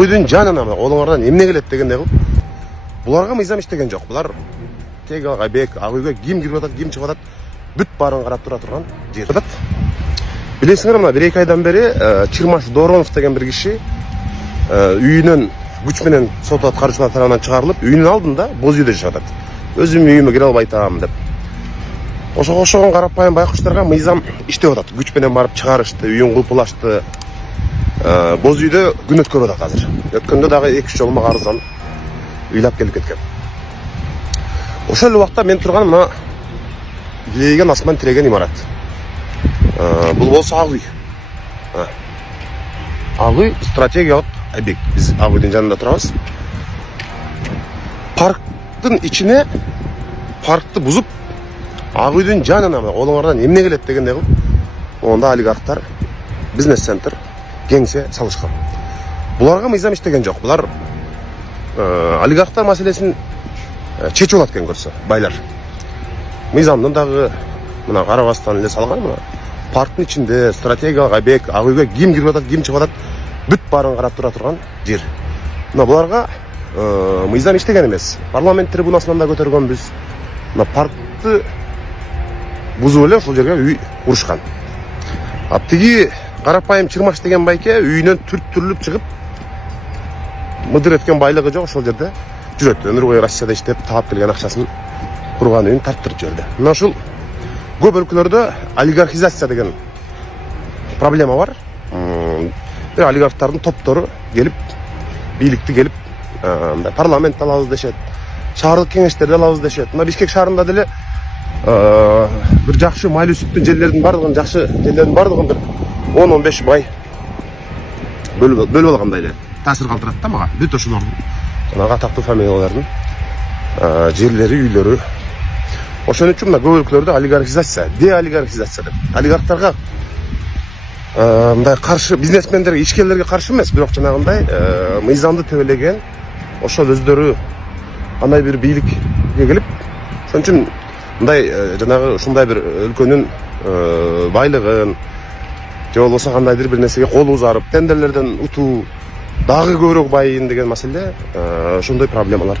ак үйдүн жанына олуңардан эмне келет дегенде буларга мыйзам иштеген жок. Булар тек Айбек ак үйгө ким кирип атат, ким чыгып атат, бүт баарын карап тура турган жер. Билесиңер, мына 1-2 айдан бери Чирмаш Доронов деген бир киши үйүнөн күч менен сот аткаруучулар тарабынан чыгарылып, үйүнүн алдында боз үйдө жашап атат. Өзүм үйүмө кире албай атам деп. Ошого окшогон карапайым байкуштарга мыйзам иштеп атат. Күч менен барып чыгарышты, үйүн кулпулашты. Боз үйдө күн өткөрүп атат азыр. Өткөндө дагы 2-3 жолу мага арызданып ыйлап келип кеткен. Ошол убакта мен турган мына илеген асман тиреген имарат. Бул болсо ак үй. Ак үй стратегиялык объект. Биз ак үйдүн жанында турабыз. Парктын ичине паркты бузуп, ак үйдүн жанына олуңардан эмне келет дегенде онда олигархтар бизнес-центр кеңсе салышкан. Буларга мыйзам иштеген жок. Булар олигархтар маселесин чечип алат экен көрсө, байлар. Мыйзамдын дагы мына карабастан эле салган мына парктын ичинде стратегиялык объект, ак үйгө ким кирип атат, ким чыгып атат, бүт баарын карап тура турган жер. Мына буларга мыйзам иштеген эмес. Парламент трибунасынан да көтөргөнбүз. Мына паркты бузуп эле ошол жерге үй курушкан. Тиги карапайым Чирмаш деген байке үйүнөн түртүрүлүп чыгып, мыдыр эткен байлыгы жок ошол жерде жүрөт. Өмүр бою Россияда иштеп, таап келген акчасын курган үйүн тарттырып жиберди. Мына ушул көп өлкөлөрдө олигархизация деген проблема бар. Олигархтардын топтору келип, бийликти келип, парламентти алабыз дешет, шаардык кеңештерди алабыз дешет. Мына Бишкек шаарында деле бир жакшы майлуу сүттүн жерлердин бардыгын, жакшы жерлердин бардыгын бир 10-15 бай бөлүп алгандай эле таасир калтырат да мага. Бүт ошолордун жанагы атактуу фамилиялардын жерлери, үйлөрү. Ошон үчүн мына көп өлкөлөрдө олигархизация, деолигархизация деп. Олигархтарга мындай каршы, бизнесмендерге, ишкерлерге каршы эмес, бирок жанагындай мыйзамды тебелеген ошол өздөрү андай бир бийликке келип, ошон үчүн мындай жанагы ушундай бир өлкөнүн байлыгын же болбосо кандайдыр бир нерсеге колу узарып, тендерлерден утуу, дагы көбүрөөк байыйын деген маселе, ошондой проблемалар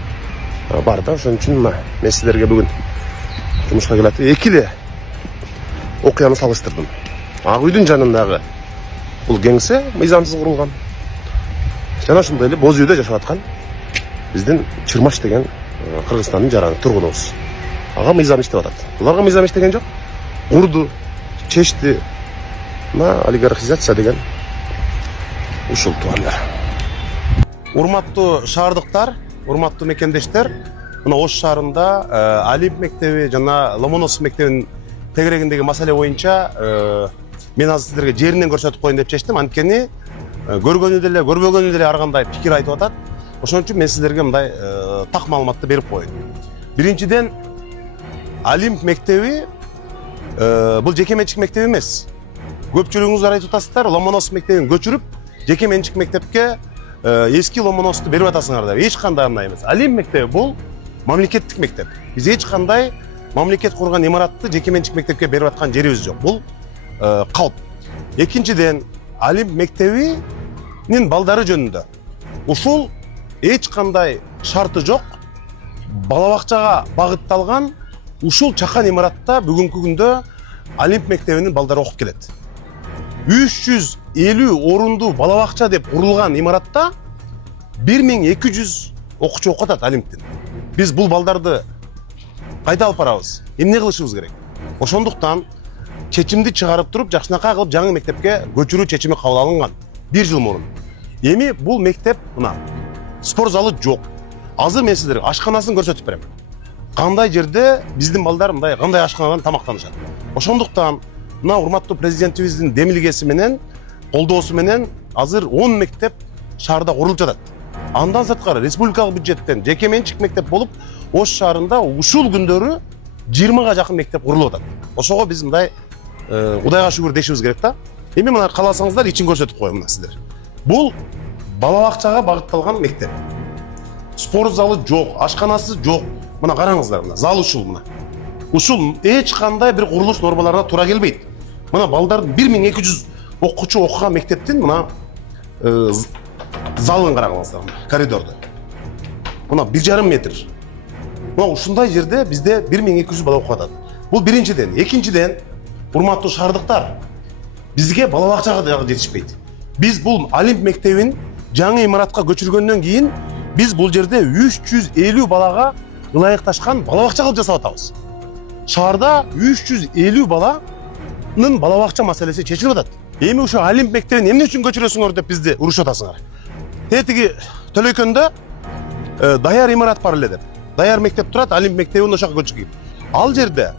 бар да. Ошон үчүн мен силерге бүгүн жумушка келип эки эле окуяны салыштырдым. Ак үйдүн жанындагы бул кеңсе мыйзамсыз курулган. Жана ошондой эле боз үйдө жашап аткан биздин Чирмаш деген Кыргызстандын жараны тургунубуз. Ага мыйзам иштеп атат. Буларга мыйзам иштеген жок. Курду, чечти. Мына олигархизация деген ушул туугандар. Урматтуу шаардыктар, урматтуу мекендештер, мына Ош шаарында Олимп мектеби жана Ломоносов мектебинин тегерегиндеги маселе боюнча мен азыр сиздерге жеринен көрсөтүп коеюн деп чечтим. Анткени көргөнү деле, көрбөгөнү деле ар кандай пикир айтып атат. Ошон үчүн мен сиздерге мындай так маалыматты берип коеюн. Биринчиден, Олимп мектеби бул жеке менчик мектеп эмес. Көпчүлүгүңүздөр айтып атасыздар, Ломоносов мектебин көчүрүп, жеке менчик мектепке эски Ломоносовду берип атасыңар деп. Эч кандай андай эмес. Олимп мектеби бул мамлекеттик мектеп. Биз эч кандай мамлекет курган имаратты жеке менчик мектепке берип аткан жерибиз жок. Бул калп. Экинчиден, Олимп мектебинин балдары жөнүндө ушул эч кандай шарты жок, бала бакчага багытталган ушул чакан имаратта бүгүнкү күндө Олимп мектебинин балдары окуп келет. 350 орундуу бала бакча деп курулган имаратта 1200 окуучу окуп атат Олимптин. Биз бул балдарды кайда алып барабыз? Эмне кылышыбыз керек? Ошондуктан чечимди чыгарып туруп, жакшынакай кылып жаңы мектепке көчүрүү чечими кабыл алынган 1 жыл мурун. Эми бул мектеп мына спорт залы жок. Азыр мен сиздерге ашканасын көрсөтүп берем. Кандай жерде биздин балдар мындай кандай ашканадан тамактанышат. Ошондуктан мына урматтуу президентибиздин демилгеси менен, колдоосу менен азыр 10 мектеп шаарда курулуп жатат. Андан сырткары республикалык бюджеттен жеке менчик мектеп болуп, Ош шаарында ушул күндөрү 20га жакын мектеп курулуп атат. Ошого биз мындай Кудайга шүгүр дешибиз керек да. Эми мына кааласаңыздар ичин көрсөтүп коем мына сиздер. Бул бала бакчага багытталган мектеп. Спорт залы жок, ашканасы жок. Мына караңыздар, мына зал ушул мына. Ушул эч кандай бир курулуш нормаларына туура келбейт. Мына балдардын 1200 окуучу окуган мектептин мына залын қараңыздар, коридорды. Мына 1,5 метр. Мына ушундай жерде бізде 1200 бала оқып жатады. Бұл біріншіден. Екіншіден, урматтуу шаардыктар, бізге балабақшаға да жетишпейт. Біз бұл Олимп мектебин жаңы имаратқа көчүргөндөн кийин біз бұл жерде 350 балаға ылайыкташкан балабақша кылып жасап атабыз. Шаарда 350 баланын балабақша маселеси чечилип атат. Эми ушу Олимп мектебин эмне үчүн көчүрөсүңөр деп бизди урушуп атасыңар. Тетиги Төлөйкөндө даяр имарат бар эле деп. Даяр мектеп турат, Олимп мектебин ошоко көчүргөн. Ал жерде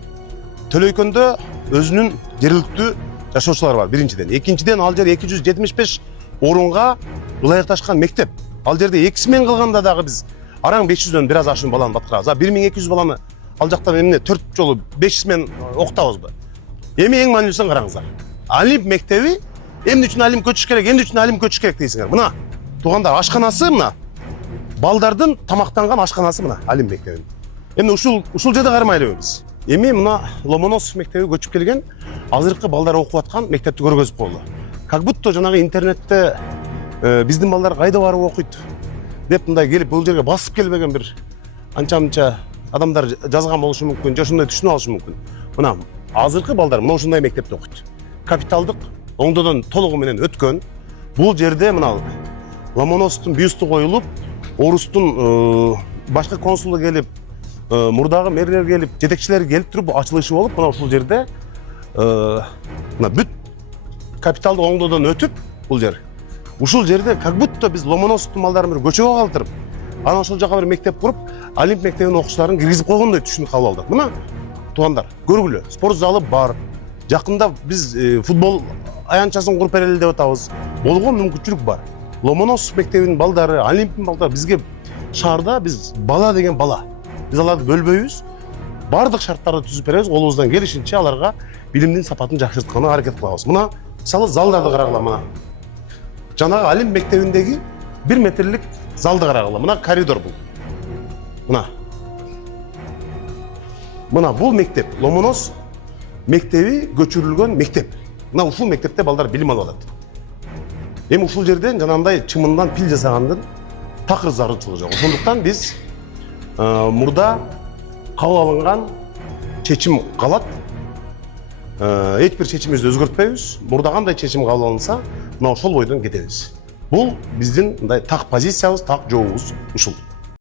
Төлөйкөндө өзүнүн жергиликтүү жашоочулар бар биринчиден. Экинчиден, ал жер 275 орунга ылайыкташкан мектеп. Ал жерде 2 смен кылганда дагы биз араң 500дөн бир аз ашуун баланы баткырабыз. 1200 баланы ал жактан эмне 4 жолу 500 мен окутабызбы? Эми эң маанилүүсүн караңыздар. Олимп мектеби эмне үчүн Олимп көчүш керек, эмне үчүн Олимп көчүш керек дейсиңер. Мына туугандар, ашканасы мына. Балдардын тамактанган ашканасы мына Олимп мектебинин. Эми ушул жерде кармайлыбы биз? Эми мына Ломоносов мектеби көчүп келген, азыркы балдар окуп аткан мектепти көргөзүп койду. Как будто жанагы интернетте биздин балдар кайда барып окуйт деп мындай келип бул жерге басып келбеген бир анча-мынча адамдар жазган болушу мүмкүн, же ошондой түшүнүп алышы мүмкүн. Мына азыркы балдар мына ушундай мектепте окуйт. Капиталдык оңдодон толугу менен өткөн. Бул жерде мына Ломоносовдун бюсту коюлуп, Орустун башкы консулу келип, мурдагы мэрлер келип, жетекчилер келип туруп ачылышы болуп, мына ушул жерде мына бүт капиталды оңдодон өтүп, бул жер. Ушул жерде как будто биз Ломоносовдун балдарын бир көчөгө калтырып, анан ошол жака бир мектеп куруп, Олимп мектебинин окуучуларын киргизип койгондой түшүнүп кабыл алдык. Мына туугандар, көргүлө, спорт залы бар. Жакында биз футбол аянтчасын куруп берели деп атабыз. Болгон мүмкүнчүлүк бар. Ломоносов мектебинин балдары, Олимптин балдары бизге шаарда биз бала деген бала. Биз аларды бөлбөйбүз. Бардык шарттарды түзүп беребиз, колубуздан келишинче аларга билимдин сапатын жакшыртканга аракет кылабыз. Мына мисалы залдарды карагыла, мына. Жанагы Олимп мектебиндеги 1 метрлик залды карагыла. Мына коридор бул. Мына бул мектеп, Ломонос мектеби көчүрүлгөн мектеп. Мына ушул мектепте балдар билим алып атат. Эми ушул жерден жанагындай чымындан пил жасагандын такыр зарылчылыгы жок. Ошондуктан биз мурда кабыл алынган чечим калат. Эч бир чечимибизди өзгөртпөйбүз. Мурда кандай чечим кабыл алынса, мына ошол бойдон кетебиз. Бул биздин мындай так позициябыз, так жообубуз ушул.